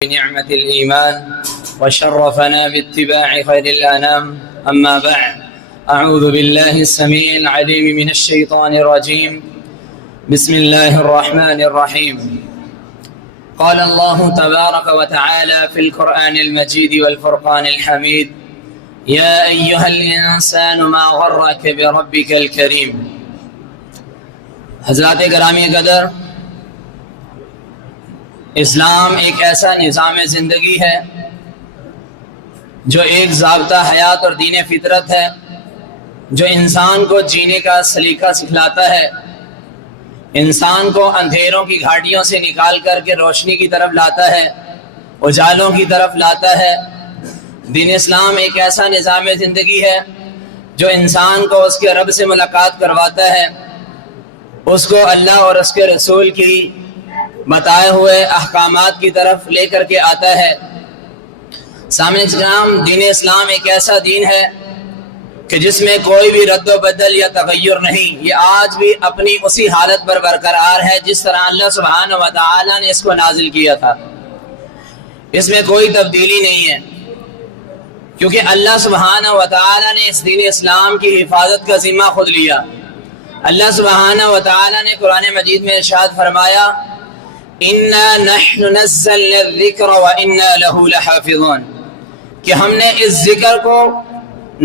بنعمة الإيمان وشرفنا باتباع خير الأنام. أما بعد، أعوذ بالله السميع العليم من الشيطان الرجيم. بسم الله الرحمن الرحيم. قال الله تبارك وتعالى في القرآن المجيد والفرقان الحميد: يا أيها الإنسان ما غرك بربك الكريم. حضرات گرامی قدر، اسلام ایک ایسا نظام زندگی ہے جو ایک ضابطہ حیات اور دین فطرت ہے، جو انسان کو جینے کا سلیقہ سکھلاتا ہے، انسان کو اندھیروں کی گھاٹیوں سے نکال کر کے روشنی کی طرف لاتا ہے، اجالوں کی طرف لاتا ہے۔ دین اسلام ایک ایسا نظام زندگی ہے جو انسان کو اس کے رب سے ملاقات کرواتا ہے، اس کو اللہ اور اس کے رسول کی بتائے ہوئے احکامات کی طرف لے کر کے آتا ہے۔ سامنے اسلام، دین اسلام ایک ایسا دین ہے کہ جس میں کوئی بھی رد و بدل یا تغیر نہیں، یہ آج بھی اپنی اسی حالت پر برقرار ہے جس طرح اللہ سبحانہ و تعالی نے اس کو نازل کیا تھا۔ اس میں کوئی تبدیلی نہیں ہے، کیونکہ اللہ سبحانہ و تعالی نے اس دین اسلام کی حفاظت کا ذمہ خود لیا۔ اللہ سبحانہ و تعالی نے قرآن مجید میں ارشاد فرمایا: اِنَّا نَحْنُ نَزَّلْنَا الذِّكْرَ وَإِنَّا لَهُ لَحَافِظُونَ، کہ ہم نے اس ذکر کو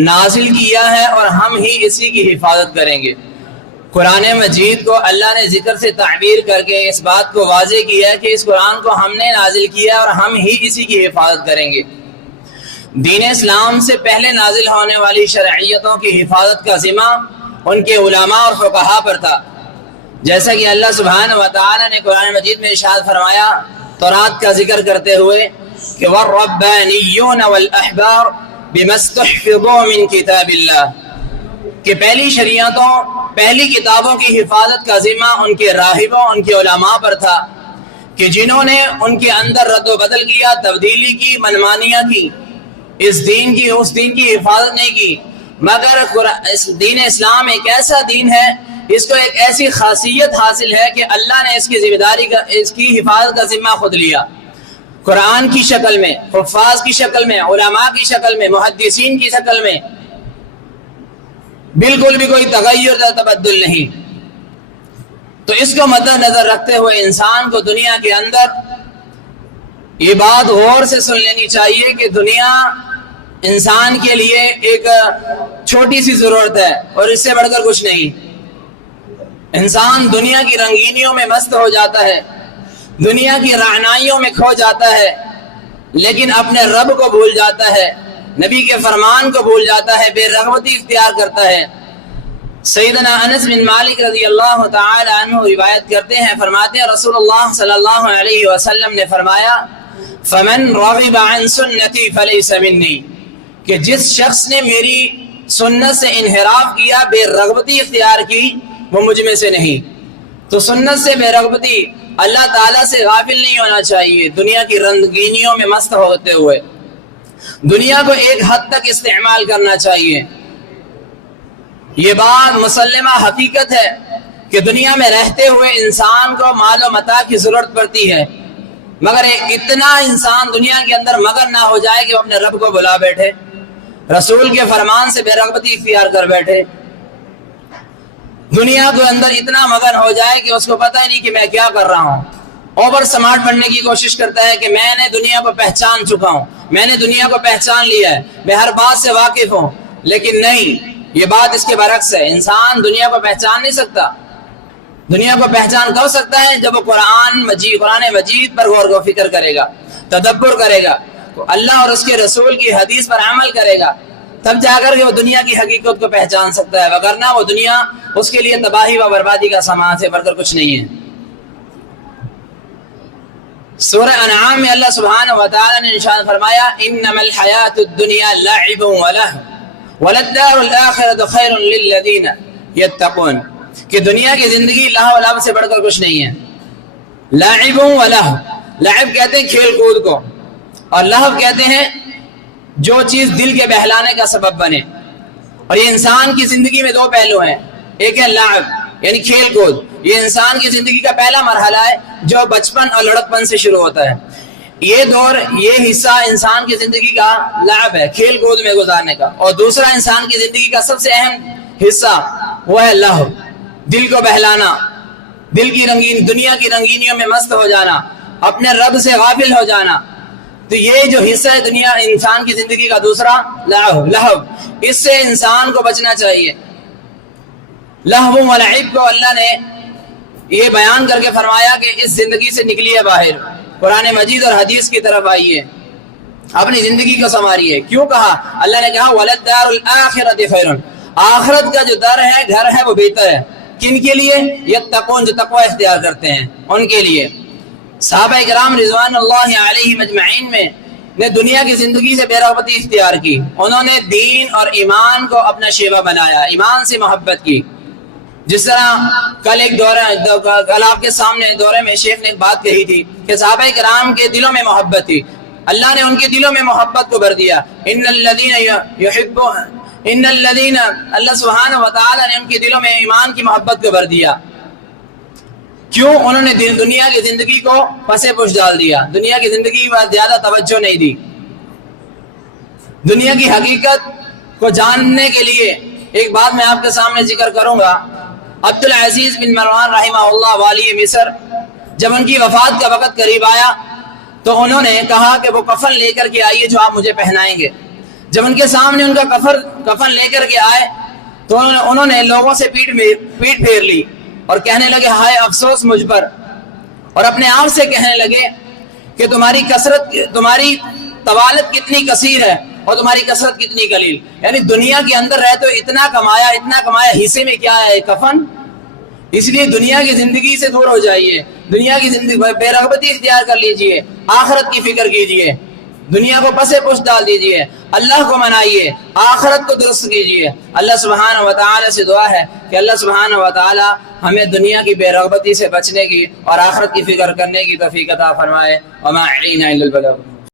نازل کیا ہے اور ہم ہی اسی کی حفاظت کریں گے۔ قرآن مجید کو اللہ نے ذکر سے تعبیر کر کے اس بات کو واضح کیا ہے کہ اس قرآن کو ہم نے نازل کیا اور ہم ہی اسی کی حفاظت کریں گے۔ دین اسلام سے پہلے نازل ہونے والی شرعیتوں کی حفاظت کا ذمہ ان کے علماء اور فقہاء پر تھا، جیسا کہ اللہ سبحانہ و تعالی نے قرآن مجید میں ارشاد فرمایا تورات کا ذکر کرتے ہوئے کہ وَالرَّبَّانِيُّونَ وَالْأَحْبَارُ بِمَا اسْتُحْفِظُوا مِنْ كِتَابِ اللَّهِ، کہ پہلی شریعتوں، پہلی کتابوں کی حفاظت کا ذمہ ان کے راہبوں، ان کے علماء پر تھا کہ جنہوں نے ان کے اندر رد و بدل کیا، تبدیلی کی، منمانیاں کی، اس دین کی حفاظت نہیں کی۔ مگر دین اسلام ایک ایسا دین ہے، اس کو ایک ایسی خاصیت حاصل ہے کہ اللہ نے اس کی ذمہ داری کا، اس کی حفاظت کا ذمہ خود لیا۔ قرآن کی شکل میں، حفاظ کی شکل میں، علماء کی شکل میں، محدثین کی شکل میں، بالکل بھی کوئی تغیر یا تبدل نہیں۔ تو اس کو مد نظر رکھتے ہوئے انسان کو دنیا کے اندر یہ بات غور سے سن لینی چاہیے کہ دنیا انسان کے لیے ایک چھوٹی سی ضرورت ہے اور اس سے بڑھ کر کچھ نہیں۔ انسان دنیا کی رنگینیوں میں مست ہو جاتا ہے، دنیا کی رعنائیوں میں کھو جاتا ہے، لیکن اپنے رب کو بھول جاتا ہے، نبی کے فرمان کو بھول جاتا ہے، بے رغبتی اختیار کرتا ہے۔ سیدنا انس بن مالک رضی اللہ تعالی عنہ روایت کرتے ہیں، فرماتے ہیں رسول اللہ صلی اللہ علیہ وسلم نے فرمایا: فمن رغب عن سنتی فلیس منی، کہ جس شخص نے میری سنت سے انحراف کیا، بے رغبتی اختیار کی، وہ مجھ میں سے نہیں۔ تو سنت سے بے رغبتی، اللہ تعالیٰ سے غافل نہیں ہونا چاہیے، دنیا کی رنگینیوں میں مست ہوتے ہوئے دنیا کو ایک حد تک استعمال کرنا چاہیے۔ یہ بات مسلمہ حقیقت ہے کہ دنیا میں رہتے ہوئے انسان کو مال و متاع کی ضرورت پڑتی ہے، مگر اتنا انسان دنیا کے اندر مگن نہ ہو جائے کہ وہ اپنے رب کو بلا بیٹھے، رسول کے فرمان سے بے رغبتی اختیار کر بیٹھے، دنیا کے اندر اتنا مگن ہو جائے کہ اس کو پتہ ہی نہیں کہ میں کیا کر رہا ہوں۔ اوور سمارٹ بننے کی کوشش کرتا ہے کہ میں نے دنیا کو پہچان چکا ہوں، میں نے دنیا کو پہچان لیا ہے، میں ہر بات سے واقف ہوں، لیکن نہیں، یہ بات اس کے برعکس ہے۔ انسان دنیا کو پہچان نہیں سکتا۔ دنیا کو پہچان کب سکتا ہے؟ جب وہ قرآن مجید پر غور و فکر کرے گا، تدبر کرے گا، اللہ اور اس کے رسول کی حدیث پر عمل کرے گا، تب جا کر کے وہ دنیا کی حقیقت کو پہچان سکتا ہے، وگرنہ وہ دنیا اس کے لیے تباہی و بربادی کا سامان سے بڑھ کر کچھ نہیں ہے۔ سورہ انعام میں اللہ سبحانہ و تعالی نے ارشاد فرمایا: انما الحیات الدنیا لعب ولهو وللدار الاخرۃ خیر للذین یتقون، کہ دنیا کی زندگی لہو و لعب سے بڑھ کر کچھ نہیں ہے۔ لعب ولہو، لعب کہتے ہیں کھیل کود کو، اور لہو کہتے ہیں جو چیز دل کے بہلانے کا سبب بنے۔ اور یہ انسان کی زندگی میں دو پہلو ہیں، ایک ہے لعب یعنی کھیل کود، یہ انسان کی زندگی کا پہلا مرحلہ ہے جو بچپن اور لڑکپن سے شروع ہوتا ہے۔ یہ دور، یہ حصہ انسان کی زندگی کا لعب ہے، کھیل کود میں گزارنے کا، اور دوسرا انسان کی زندگی کا سب سے اہم حصہ وہ ہے لہو، دل کو بہلانا، دل کی رنگین، دنیا کی رنگینیوں میں مست ہو جانا، اپنے رب سے غافل ہو جانا۔ تو یہ جو حصہ ہے دنیا انسان کی زندگی کا دوسرا لہو، اس سے انسان کو بچنا چاہیے۔ لہو و لعب کو اللہ نے یہ بیان کر کے فرمایا کہ اس زندگی سے نکلیے باہر، قرآن مجید اور حدیث کی طرف آئیے، اپنی زندگی کو سنواریے۔ کیوں کہا؟ اللہ نے کہا وَلَلدَّارُ الْآخِرَةِ خَيْرٌ، آخرت کا جو در ہے، گھر ہے، وہ بہتر ہے۔ کن کے لیے؟ یتقون، جو تقوی اختیار کرتے ہیں ان کے لیے۔ صحابہ کرام رضوان اللہ علیہم اجمعین نے دنیا کی زندگی سے بے رغبتی اختیار کی، انہوں نے دین اور ایمان کو اپنا شیوا بنایا، ایمان سے محبت کی۔ جس طرح کل آپ کے سامنے دورے میں شیخ نے ایک بات کہی تھی کہ صحابہ کرام کے دلوں میں محبت تھی، اللہ نے ان کے دلوں میں محبت کو بھر دیا۔ اللہ سبحانہ و تعالی نے ان کے دلوں میں ایمان کی محبت کو بھر دیا۔ کیوں؟ انہوں نے دنیا کی زندگی کو پس پش ڈال دیا، دنیا کی زندگی پر زیادہ توجہ نہیں دی۔ دنیا کی حقیقت کو جاننے کے لیے ایک بات میں آپ کے سامنے ذکر کروں گا۔ عبدالعزیز بن مروان رحمہ اللہ والی مصر، جب ان کی وفات کا وقت قریب آیا تو انہوں نے کہا کہ وہ کفن لے کر کے آئیے جو آپ مجھے پہنائیں گے۔ جب ان کے سامنے ان کا کفن لے کر کے آئے تو انہوں نے لوگوں سے پیٹ پھیر لی اور کہنے لگے ہائے افسوس مجھ پر، اور اپنے آپ سے کہنے لگے کہ تمہاری طوالت کتنی کثیر ہے اور تمہاری کثرت کتنی قلیل، یعنی دنیا کے اندر رہے تو اتنا کمایا، حصے میں کیا ہے؟ کفن۔ اس لیے دنیا کی زندگی سے دور ہو جائیے، دنیا کی زندگی بے رغبتی اختیار کر لیجئے، آخرت کی فکر کیجئے، دنیا کو پسے پش ڈال دیجئے، اللہ کو منائیے، آخرت کو درست کیجئے۔ اللہ سبحانہ و تعالی سے دعا ہے کہ اللہ سبحانہ و تعالی ہمیں دنیا کی بے رغبتی سے بچنے کی اور آخرت کی فکر کرنے کی توفیق عطا فرمائے۔ وما علینا الا البلاغ۔